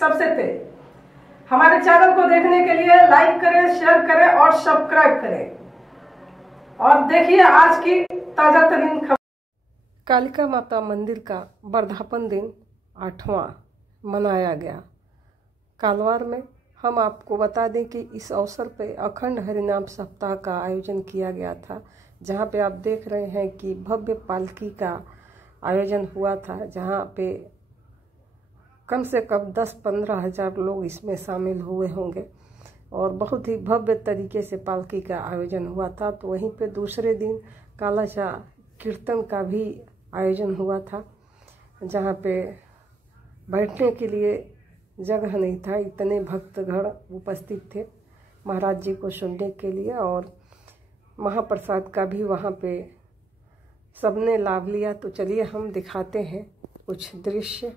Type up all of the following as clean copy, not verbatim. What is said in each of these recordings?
सबसे तेज। हमारे चैनल को देखने के लिए लाइक करें, शेयर करें और सब्सक्राइब करें। और देखिए आज की ताजा तरीन खबर। कालिका माता मंदिर का वर्धापन दिन 8वां मनाया गया। कालवार में हम आपको बता दें कि इस अवसर पर अखंड हरिनाम सप्ताह का आयोजन किया गया था, जहां पे आप देख रहे हैं कि भव्य पालकी का आयोजन हुआ था, जहां पे कम से कम 10-15 हज़ार लोग इसमें शामिल हुए होंगे और बहुत ही भव्य तरीके से पालकी का आयोजन हुआ था। तो वहीं पे दूसरे दिन कालाचा कीर्तन का भी आयोजन हुआ था, जहां पे बैठने के लिए जगह नहीं था, इतने भक्तगण उपस्थित थे महाराज जी को सुनने के लिए। और महाप्रसाद का भी वहाँ पे सबने लाभ लिया। तो चलिए हम दिखाते हैं कुछ दृश्य।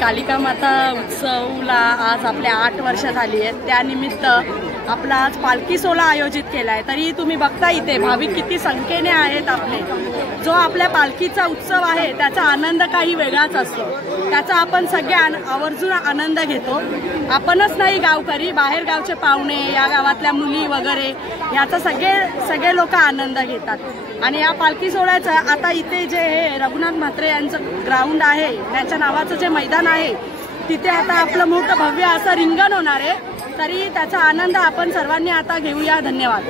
कालिका माता उत्सवला आज आपल्या 8 वर्ष झाली आहेत। त्यानिमित्त आपला आज पालखी सोहळा आयोजित केला आहे। तरी तुम्ही बघता इथे भाविक किती संख्येने आहेत आपले। जो आपल्या पालखीचा उत्सव आहे त्याचा आनंद काही वेगळाच असतो, त्याचा आपण सगळे आवर्जून आनंद घेतो। आपणच नाही गावकरी, बाहेर गावचे पाहुणे, या गावातल्या मुली वगैरे याचा सगळे लोक आनंद घेतात। आणि या पालखी सोहळ्याचा आता इथे जे हे रघुनाथ म्हात्रे यांचं ग्राउंड आहे, त्यांच्या नावाचं जे मैदान आहे, तिथे आता आपलं मोठं भव्य असं रिंगण होणार आहे। तरी त्याचा आनंद आपण सर्वांनी आता घेऊया। धन्यवाद।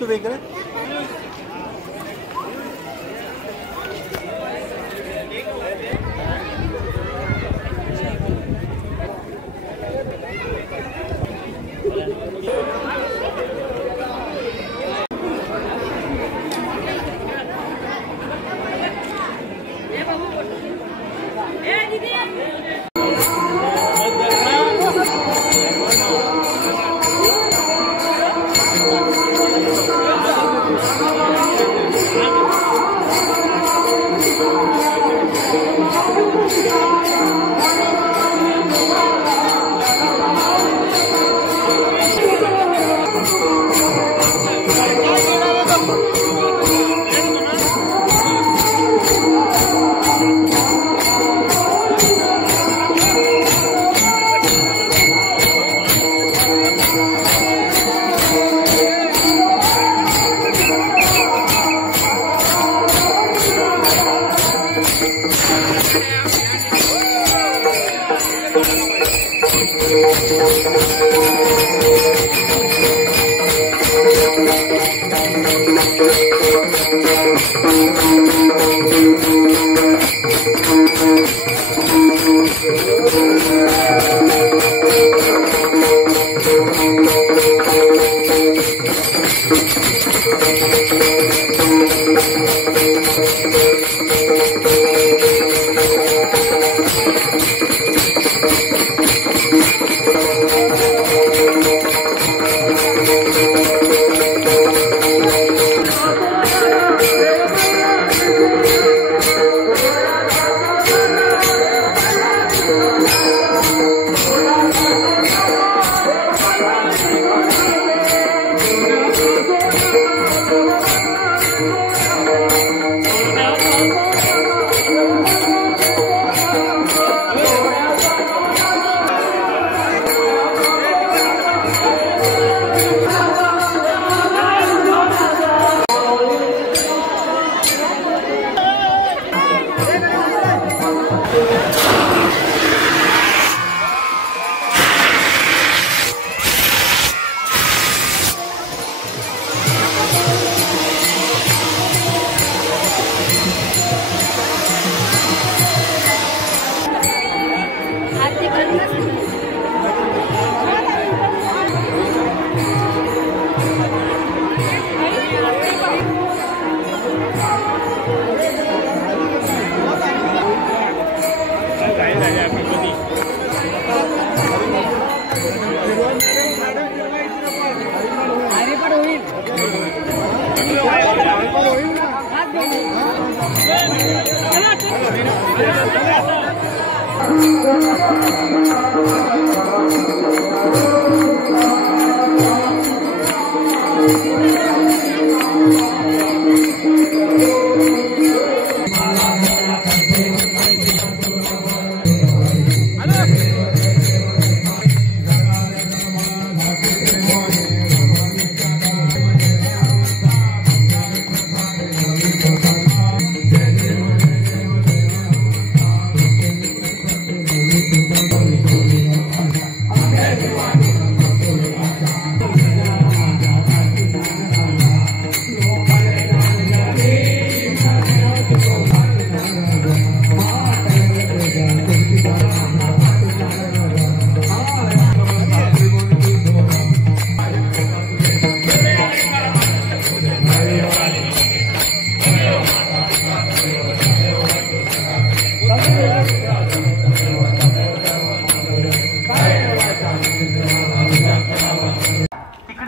तू वेगळं Thank you.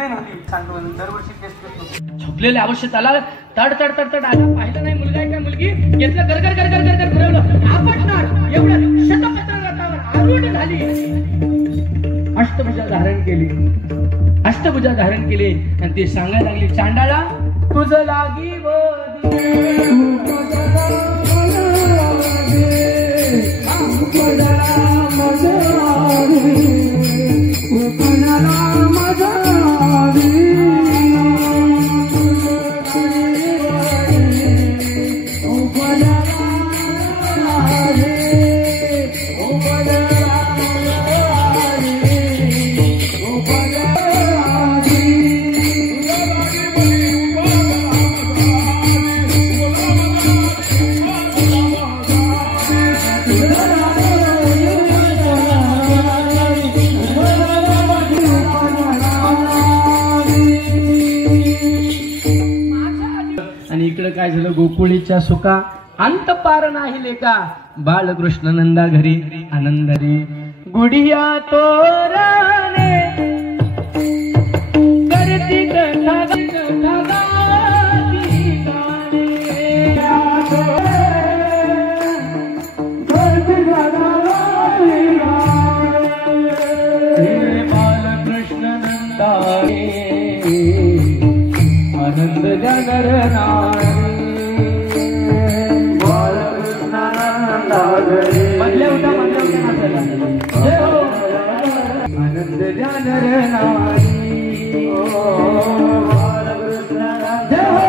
तिकडे नेली सांडू म्हणून दरवर्षी केस करतो. झोपलेल्या अवस्थेत आला तड तड तड तड आला, पाहिलं नाही मुलगा आहे का मुलगी, घेतलं कर कर कर कर कर कर फिरवलं, आपटणार एवढं शतपत्र रथावर आरूढ झाली, अष्टभुजा धारण केली, अष्टभुजा धारण केली आणि ती सांगायला लागली, चांडाळा तुझं लागी काय झालं, गोकुळीच्या सुका अंत पार नाही लेका, बाळकृष्ण नंदा घरी आनंदरी, गुडिया तोराने करती कथा बालकृष्ण नंदा आनंद जागरणा मधल्या उठा जय हो आनंद जागर नारी जय हो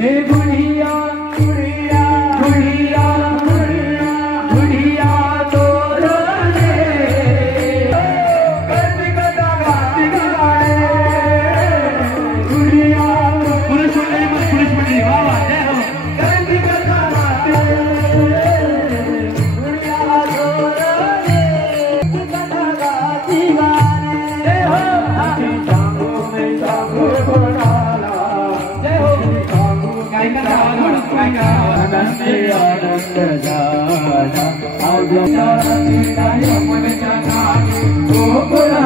हे गुडिया गुडिया गुडिया गुडिया तोरणे करती कथा गाती गाणे गुडिया पुरुष मंडळी वा वा जय हो करती कथा गाती गुडिया तोरणे कथा गाती गाणे जय हो सांगू कोणाला जय हो काय करा काय करा आनंद झाला आज काय मन जानाने गोकुळा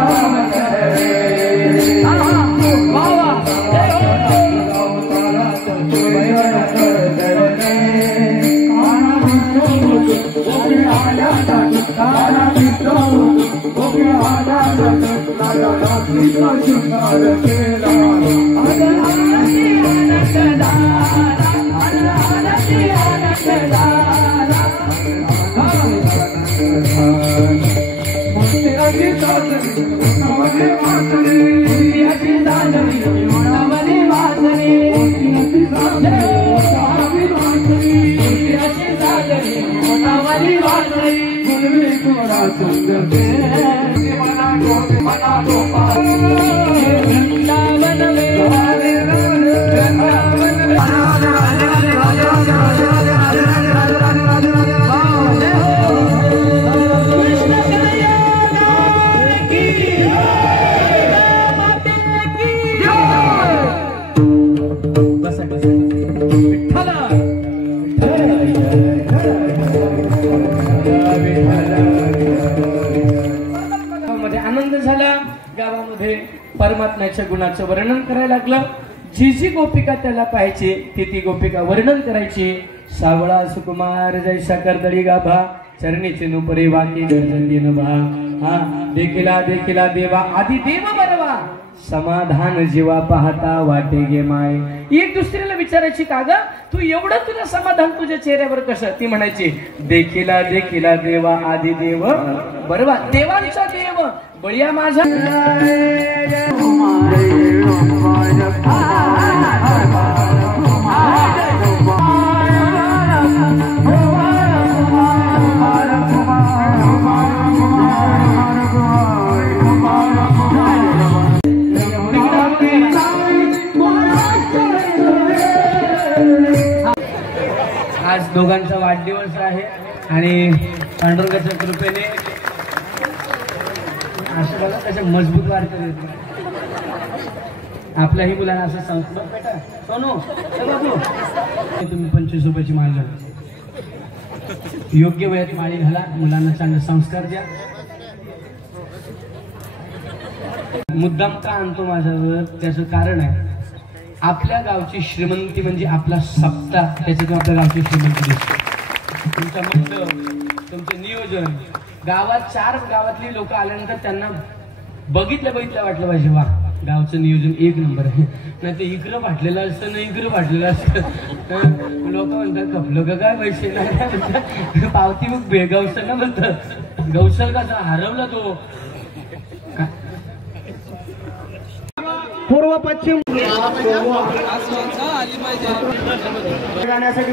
परमात्म्याच्या गुणाचं वर्णन करायला लागलं. जी जी गोपिका त्याला पाहायची ती गोपिका वर्णन करायची. सावळा सुकुमार जैसा कर्दळी गाभा चरणीचे नुपरे वाके गर्जती नभा. हा देखिला देखिला देवा आधी देव बरवा समाधान जीवा पाहता वाटे गे माय. एक दुसरीला विचारायची का ग तू एवढं तुला समाधान तुझ्या चेहऱ्यावर कसं. ती म्हणायची देखिला देखिला देवा आधी देव बरवा. देवांचा देव बळिया माझा आज दोघांचा वाढदिवस आहे आणि पांडुरंगाच्या कृपेने असं बघा कशा मजबूत वाढतात येतो. आपल्याही मुलांना असं संस्कार बेटा सोनू बाबू तुम्ही 25 रुपयाची माळ घाला. योग्य वयात माळी घाला, मुलांना चांगले संस्कार द्या. मुद्दाम का आणतो माझ्यावर, त्याचं कारण आहे आपल्या गावची श्रीमंती म्हणजे आपला सप्ताह, त्याच्यातून आपल्या गावची श्रीमंती दिसते. तुमचं मत, तुमचं नियोजन, गावात 4 गावातली लोक आल्यानंतर त्यांना बघितलं वाटलं पाहिजे, वा गावचं नियोजन 1 नंबर आहे. नाही ते इकडं वाटलेलं असतं ना इकडं वाटलेलं असतं. लोक म्हणतात कपलं का काय पैसे नाही, पावती मग गौसल ना म्हणतात. गौसल कसा हरवला तो. पूर्व पश्चिम जाण्यासाठी